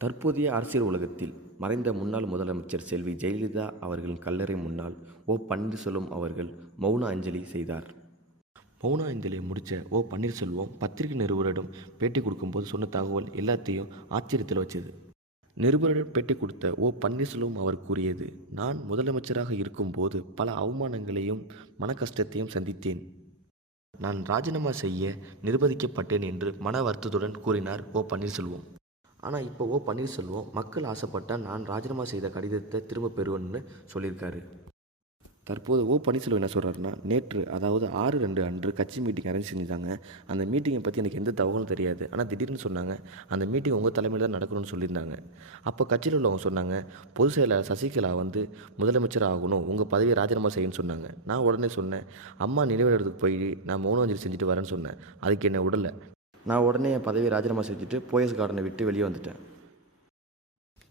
தற்போதைய அரசியல் உலகத்தில் மறைந்த முன்னாள் முதலமைச்சர் செல்வி ஜெயலலிதா அவர்களின் கல்லறை முன்னால் ஓ பன்னீர்செல்வம் அவர்கள் மௌன அஞ்சலி செய்தார். மௌன அஞ்சலியை முடித்த ஓ பன்னீர்செல்வம் பத்திரிகை நிருபரிடம் பேட்டி கொடுக்கும்போது சொன்ன தகவல் எல்லாத்தையும் ஆச்சரியத்தில் வச்சது. நிருபரிடம் பேட்டி கொடுத்த ஓ பன்னீர்செல்வம் அவர் கூறியது, நான் முதலமைச்சராக இருக்கும்போது பல அவமானங்களையும் மன கஷ்டத்தையும் சந்தித்தேன். நான் ராஜினாமா செய்ய நிர்பந்திக்கப்பட்டேன் என்று மன வருத்தத்துடன் கூறினார் ஓ பன்னீர்செல்வம். ஆனால் இப்போ ஓ பன்னீர்செல்வம் மக்கள் ஆசைப்பட்டால் நான் ராஜினாமா செய்த கடிதத்தை திரும்ப பெறுவேன்னு சொல்லியிருக்காரு. தற்போது ஓ பன்னீர்செல்வம் என்ன சொல்கிறாருன்னா, நேற்று அதாவது 6/2 அன்று கட்சி மீட்டிங் அரேஞ்ச் செஞ்சுருந்தாங்க. அந்த மீட்டிங்கை பற்றி எனக்கு எந்த தகவலும் தெரியாது. ஆனால் திடீர்னு சொன்னாங்க, அந்த மீட்டிங் உங்கள் தலைமையில் தான் நடக்கணும்னு சொல்லியிருந்தாங்க. அப்போ கட்சியில் உள்ளவங்க சொன்னாங்க, பொதுச் செயலாளர் சசிகலா முதலமைச்சர் ஆகணும், உங்கள் பதவியை ராஜினாமா செய்யணும்னு சொன்னாங்க. நான் உடனே சொன்னேன், அம்மா நினைவிடத்துக்கு போய் நான் மௌன அஞ்சலி செஞ்சுட்டு வரேன்னு சொன்னேன். அதுக்கு என்னை விடலை. நான் உடனே என் பதவியை ராஜினாமா செஞ்சுட்டு போயஸ் கார்டனை விட்டு வெளியே வந்துட்டேன்.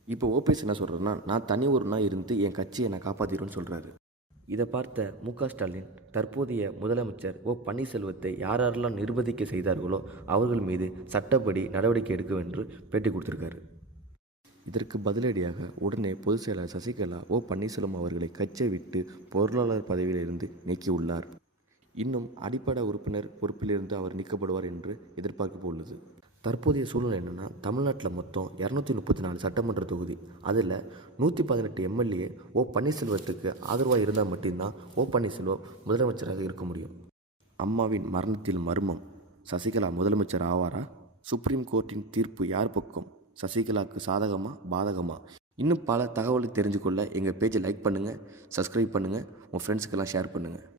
இப்போ ஓபிஎஸ் என்ன சொல்கிறேன்னா, நான் தனி ஊர்னா இருந்து என் கட்சியை நான் காப்பாற்றிடுவேன்னு சொல்கிறாரு. இதை பார்த்த மு.க. ஸ்டாலின் தற்போதைய முதலமைச்சர் ஓ பன்னீர்செல்வத்தை யாரெல்லாம் நிர்பந்திக்க செய்தார்களோ அவர்கள் மீது சட்டப்படி நடவடிக்கை எடுக்க என்று பேட்டி கொடுத்துருக்காரு. இதற்கு பதிலடியாக உடனே பொதுச் செயலாளர் சசிகலா ஓ பன்னீர்செல்வம் அவர்களை கட்சியை விட்டு பொருளாளர் பதவியிலிருந்து நீக்கியுள்ளார். இன்னும் அடிப்படை உறுப்பினர் பொறுப்பிலிருந்து அவர் நீக்கப்படுவார் என்று எதிர்பார்க்கப்பட்டுள்ளது. தற்போதைய சூழ்நிலை என்னென்னா, தமிழ்நாட்டில் மொத்தம் 234 சட்டமன்ற தொகுதி, அதில் 118 எம்எல்ஏ ஓ பன்னீர்செல்வத்துக்கு ஆதரவாக இருந்தால் மட்டும்தான் ஓ பன்னீர்செல்வம் முதலமைச்சராக இருக்க முடியும். அம்மாவின் மரணத்தில் மர்மம், சசிகலா முதலமைச்சர் ஆவாரா? சுப்ரீம் கோர்ட்டின் தீர்ப்பு யார் பக்கம்? சசிகலாவுக்கு சாதகமா பாதகமா? இன்னும் பல தகவலை தெரிஞ்சுக்கொள்ள எங்கள் பேஜை லைக் பண்ணுங்கள், சப்ஸ்கிரைப் பண்ணுங்கள், உங்கள் ஃப்ரெண்ட்ஸுக்கெல்லாம் ஷேர் பண்ணுங்கள்.